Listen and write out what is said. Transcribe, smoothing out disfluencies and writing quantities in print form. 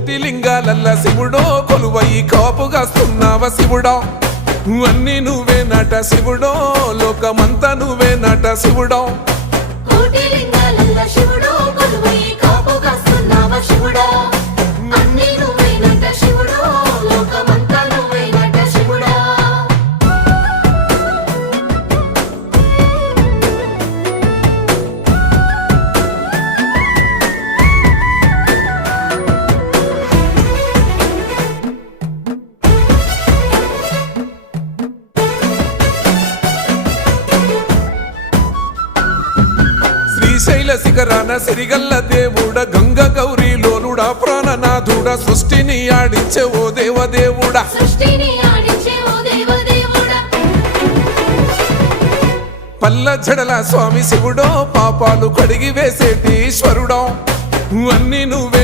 కోటి లింగాలల్ల శివుడో కొలువయి కాపుగాస్తున్నావ శివుడా అన్ని నువ్వే నట శివుడో లోకమంతా నువ్వే నట శివుడో కోటి లింగాలల్ల శివుడో కొలువై కాపుగాస్తున్నావ శివుడా అన్ని నువ్వే నట శివుడో లోకమంతా నువ్వే నట శివుడా శ్రీశైల శిఖరాన సిరిగల్ల దేవుడ గంగ గౌరీ లోలుడా ప్రాణనాథుడ సృష్టిని ఆడించే ఓ దేవదేవుడా సృష్టిని ఆడించే ఓ దేవదేవుడా పల్ల జడల స్వామి శివుడో పాపాలు కడిగి వేసేటి ఈశ్వరుడో అన్ని నువ్వే